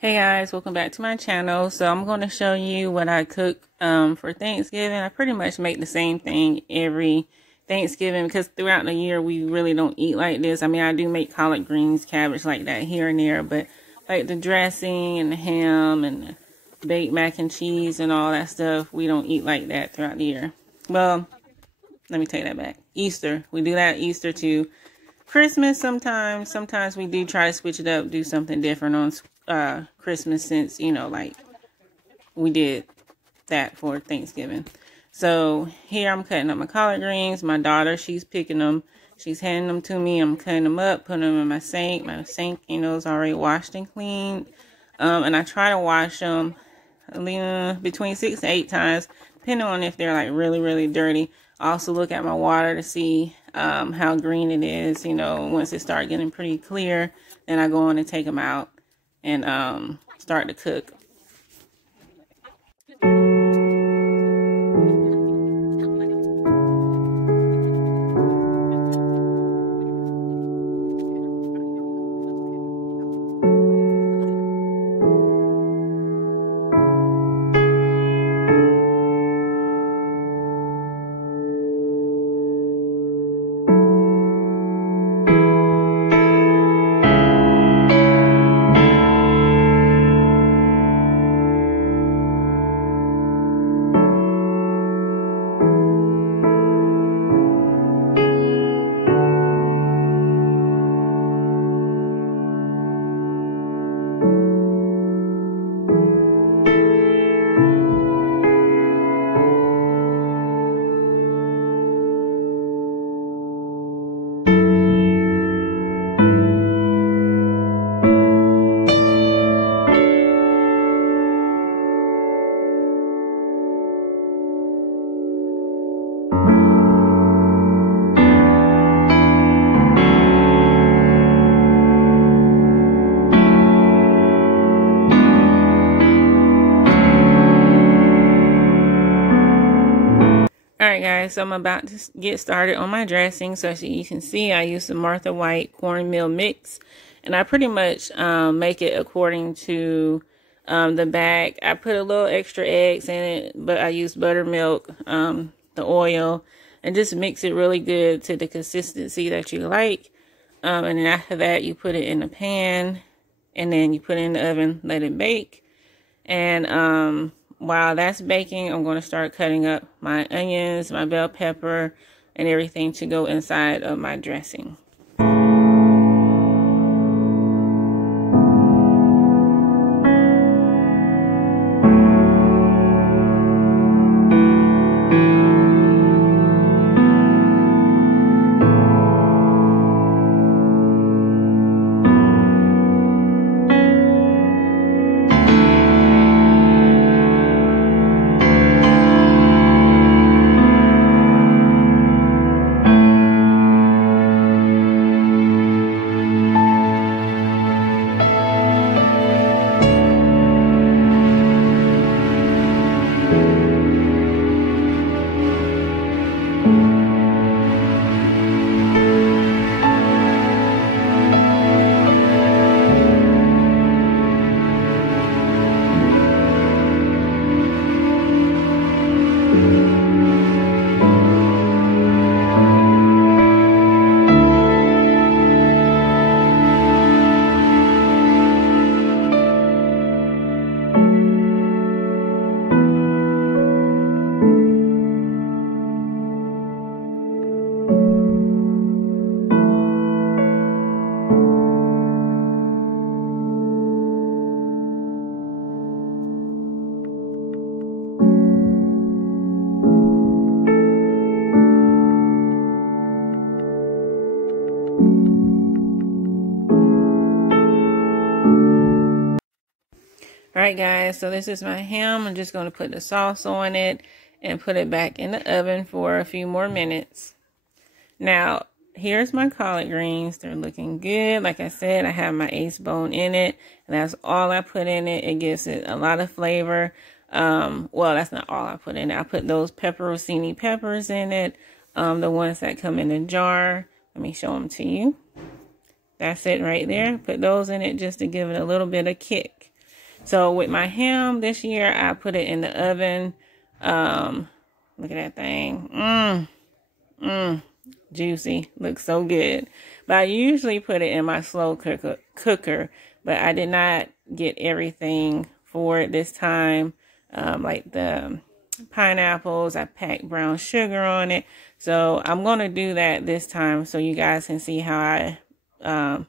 Hey guys, welcome back to my channel. So I'm going to show you what I cook for Thanksgiving. I pretty much make the same thing every Thanksgiving because throughout the year we really don't eat like this. I mean, I do make collard greens, cabbage like that here and there, but like the dressing and the ham and the baked mac and cheese and all that stuff, we don't eat like that throughout the year. Well, let me take that back. Easter, we do that Easter too. Christmas sometimes. Sometimes we do try to switch it up, do something different on Christmas, since, you know, like we did that for Thanksgiving. So here I'm cutting up my collard greens. My daughter, she's picking them. She's handing them to me. I'm cutting them up, putting them in my sink. My sink, you know, is already washed and cleaned. And I try to wash them between 6 to 8 times, depending on if they're like really, really dirty. I also look at my water to see how green it is. You know, once it starts getting pretty clear, then I go on and take them out and start to cook. Alright guys, so I'm about to get started on my dressing. So as you can see, I use the Martha White cornmeal mix. And I pretty much make it according to the bag. I put a little extra eggs in it, but I use buttermilk, the oil, and just mix it really good to the consistency that you like. And then after that, you put it in a pan, and then you put it in the oven, let it bake. And while that's baking, I'm going to start cutting up my onions, my bell pepper, and everything to go inside of my dressing. Alright guys, so this is my ham. I'm just going to put the sauce on it and put it back in the oven for a few more minutes. Now, here's my collard greens. They're looking good. Like I said, I have my ace bone in it. And that's all I put in it. It gives it a lot of flavor. Well, that's not all I put in it. I put those pepperoncini peppers in it. The ones that come in a jar. Let me show them to you. That's it right there. Put those in it just to give it a little bit of kick. So with my ham this year, I put it in the oven. Look at that thing. Juicy. Looks so good. But I usually put it in my slow cooker, but I did not get everything for it this time. Like the pineapples, I packed brown sugar on it. So I'm going to do that this time so you guys can see how I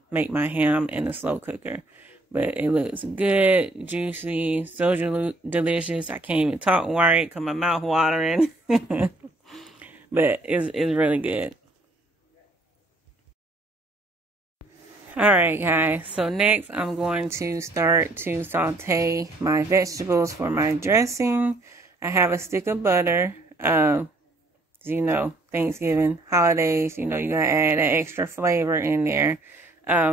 make my ham in the slow cooker. But it looks good, juicy, so delicious. I can't even talk right because my mouth watering. But it's really good. Alright guys, so next I'm going to start to saute my vegetables for my dressing. I have a stick of butter. You know, Thanksgiving, holidays, you know, you gotta add that extra flavor in there.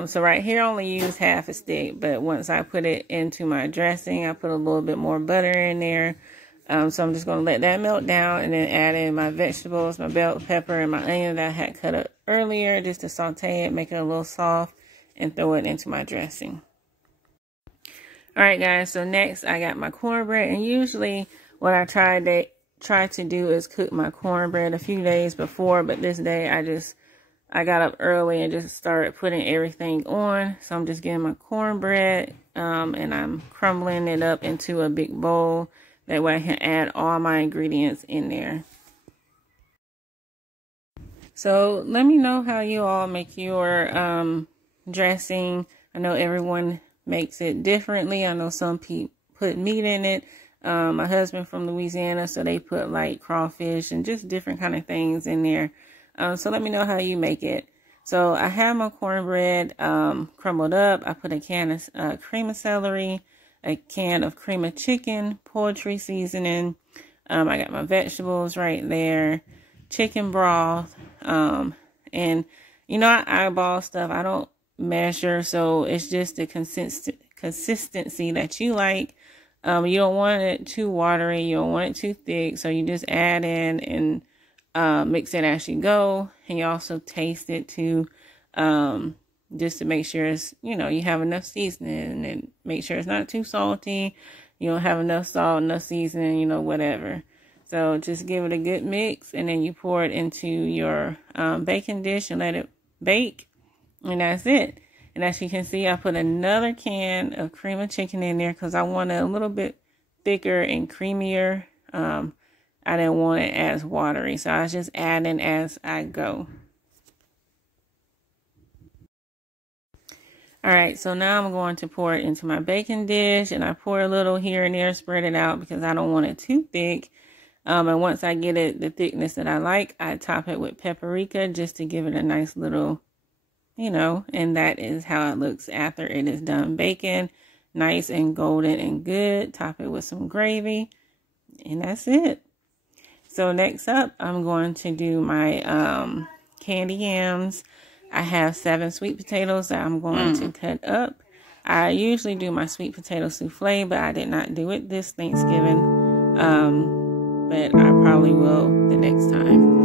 So right here I only use half a stick, but once I put it into my dressing, I put a little bit more butter in there. So I'm just going to let that melt down and then add in my vegetables, my bell pepper, and my onion that I had cut up earlier just to saute it, make it a little soft, and throw it into my dressing. Alright guys, so next I got my cornbread, and usually what I try to do is cook my cornbread a few days before, but this day I got up early and just started putting everything on. So I'm just getting my cornbread and I'm crumbling it up into a big bowl. That way I can add all my ingredients in there. So let me know how you all make your dressing. I know everyone makes it differently. I know some people put meat in it. My husband from Louisiana, so they put like crawfish and just different kind of things in there. So let me know how you make it. So I have my cornbread crumbled up. I put a can of cream of celery, a can of cream of chicken, poultry seasoning. I got my vegetables right there, chicken broth. And you know, I eyeball stuff. I don't measure, so it's just the consistency that you like. You don't want it too watery. You don't want it too thick. So you just add in and mix it as you go. And you also taste it too, just to make sure it's, you know, you have enough seasoning, and make sure it's not too salty. You don't have enough salt, enough seasoning, you know, whatever. So just give it a good mix, and then you pour it into your baking dish and let it bake. And that's it. And as you can see, I put another can of cream of chicken in there because I want it a little bit thicker and creamier. I didn't want it as watery, so I was just adding as I go. Alright, so now I'm going to pour it into my baking dish, and I pour a little here and there, spread it out because I don't want it too thick. And once I get it the thickness that I like, I top it with paprika just to give it a nice little, you know, and that is how it looks after it is done baking. Nice and golden and good. Top it with some gravy, and that's it. So next up, I'm going to do my candy yams. I have 7 sweet potatoes that I'm going to cut up. I usually do my sweet potato souffle, but I did not do it this Thanksgiving. But I probably will the next time.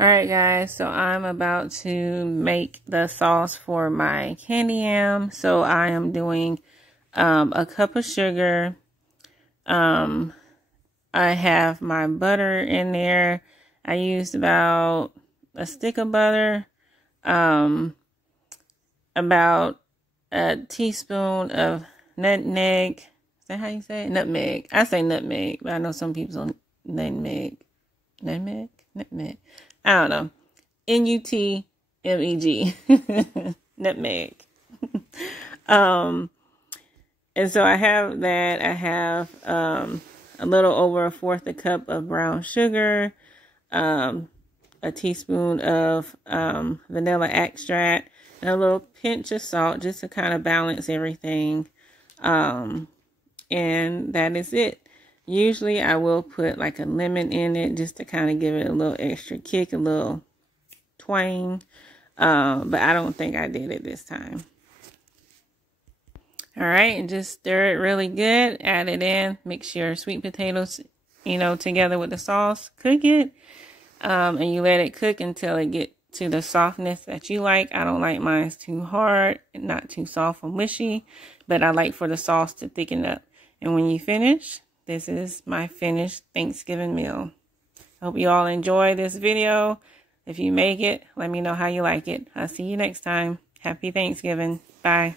Alright guys, so I'm about to make the sauce for my candy yam. So I am doing a cup of sugar. I have my butter in there. I used about a stick of butter, about a teaspoon of nutmeg. Is that how you say it? Nutmeg. I say nutmeg, but I know some people nutmeg. I don't know. Nutmeg. Nutmeg. And so I have that. I have a little over 1/4 cup of brown sugar, a teaspoon of vanilla extract, and a little pinch of salt just to kind of balance everything. And that is it. Usually I will put like a lemon in it just to kind of give it a little extra kick, a little twang. But I don't think I did it this time. All right, and just stir it really good. Add it in. Mix your sweet potatoes, together with the sauce. Cook it, and you let it cook until it gets to the softness that you like. I don't like mine too hard, not too soft or mushy, but I like for the sauce to thicken up. And when you finish, this is my finished Thanksgiving meal. I hope you all enjoy this video. If you make it, let me know how you like it. I'll see you next time. Happy Thanksgiving. Bye.